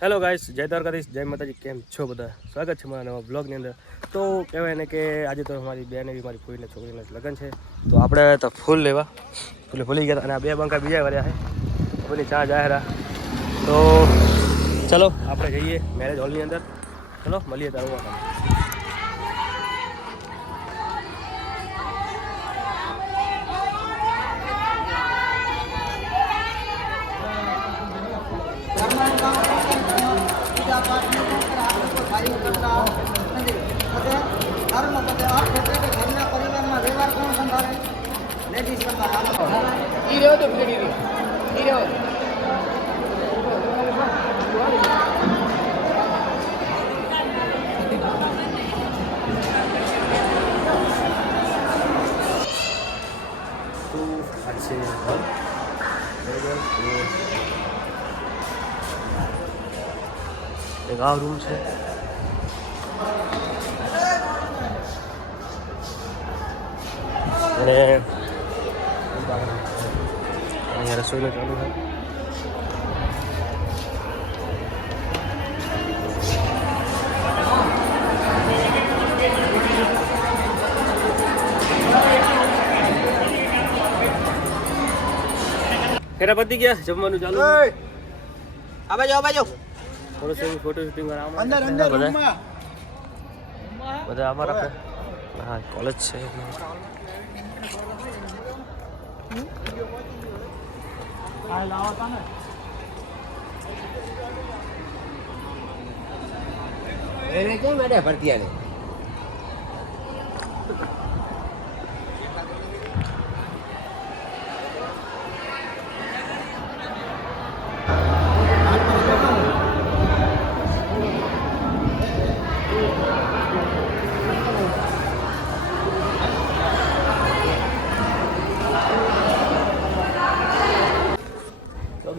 Hello guys, જય દ્વારકાધીશ, જય માતાજી. કેમ છો બધા? સ્વાગત છે મારા નવા બ્લોગની અંદર. તો કહેવાય ને કે આજે તો મારી બેન એવી મારી ફૂઈને છોકરીના લગ્ન છે, તો આપણે તો ફૂલ લેવા ભૂલી ગયા અને આ બે બંકા બીજા વર્યા છે બધી ચા જાહેરા. તો ચલો આપણે જઈએ મેરેજ હોલની અંદર. ચલો મળીએ તારું. એક આ રૂમ છે અને અહીંયા રસોઈનું ચાલુ છે. ફેરા પતી ગયા, જમવાનું ચાલુ. આ બાજુ થોડું ફોટો શૂટિંગ અંદર રૂમમાં બધા અમારા હા કોલેજ છે. એને કેમ મેડે ભરતી આલે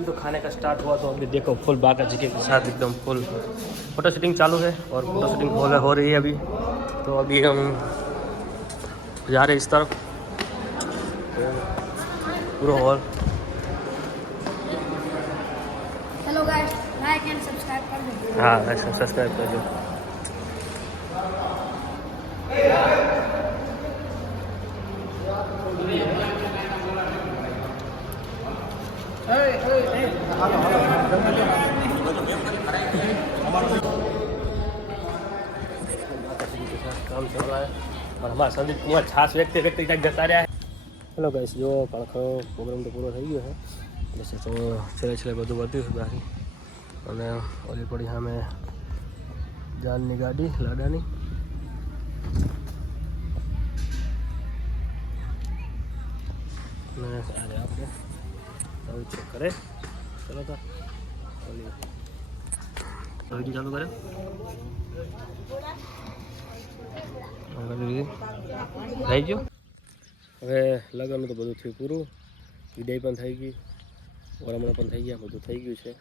तो खाने का स्टार्ट हुआ तो अभी देखो फुल बाका चिके के साथ एकदम फुल फोटो शूटिंग चालू है और फोटो शूटिंग हो रही है अभी. तो अभी हम जा रहे हैं इस तरफ पूरा hall. Hello guys, like and subscribe कर दो. हाँ ऐसा सब्सक्राइब कर दो. काम चल रहा है और हमारा संदीप कुमार छास व्यक्ति व्यक्ति तक जता रहा है. हेलो गाइस, जो પાળખો પ્રોગ્રામ તો પૂરો થઈ ગયો છે. જશે તો છેલ્લે બધું વધ્યું છે બાકી. અને ઓલી પડી સામે જાનની ગાડી લાડાની. અને આજે આપણે આવું ચેક કરે. ચલો તો ઓલી ચાલુ કરે. થઈ ગયું. હવે લગ્નનું તો બધું થયું પૂરું. વિદાય પણ થઈ ગઈ, ઓરમણા પણ થઈ ગયા, બધું થઈ ગયું છે.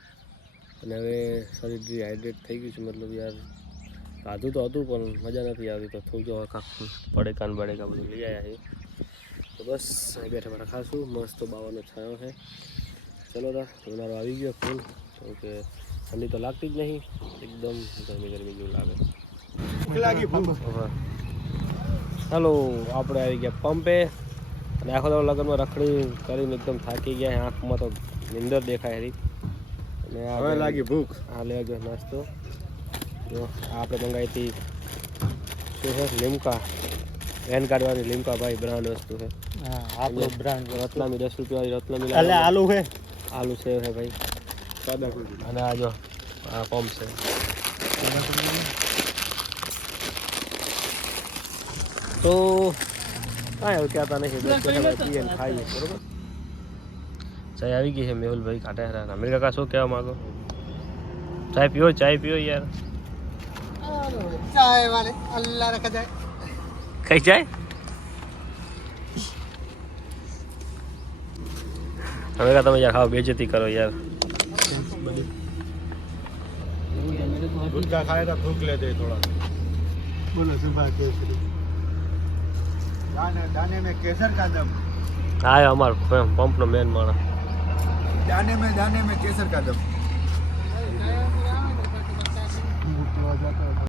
અને હવે શરીર ડિહાઈડ્રેટ થઈ ગયું છે. મતલબ યાર ખાધું તો હતું પણ મજા નથી આવતી, તો થોડું જો પડેકાન બળેકા બધું લઈ આવ્યા છે. તો બસ અહીં બેઠા બેઠા ખાશું. મસ્ત બાવાનો છાયો છે. ચલો તા ઉનાળો આવી ગયો ફૂલ, કેમ કે ઠંડી તો લાગતી જ નહીં, એકદમ ગરમી જેવું લાગે. ચાલો આપણે આવી ગયા પંપે અને આખો દાડો લગ્નમાં રખડી કરીને એકદમ થાકી ગયા. આંખમાં તો નીંદર દેખાય રહી. અને હવે લાગી ભૂખ. હા લેવા ગયો નાસ્તો. જો આપણે મંગાવી હતી શું છે, લીમકા વેન કાર્ડવાળી લીમકા. ભાઈ બ્રાન્ડ વસ્તુ છે. હા આપણો બ્રાન્ડ રત્નામી 10 રૂપિયાવાળી રત્નામી. એટલે આલુ છે, આલુ સેવ છે ભાઈ. અને આ જો આ પંપ છે. તો કાંઈ હવે કહેતા નહીં, પીએ ને ખાઈએ બરોબર. ચાય આવી ગઈ છે. મેહુલભાઈ કાઢે રહ્યા. અમીર કાકા શું કહેવા માગો? ચાય પીઓ યાર. ચાય વાલે અલ્લાહ રખા જાય. કઈ જાય? હવે કા તમે યાર ખાઓ, બેજતી કરો યાર. गुटखा खाएगा भूख लेते थोड़ा. બોલો શું બાત છે? दाने में केसर का दम. હા અમારો પંપનો મેન માણસ. दाने में केसर का दम. જતો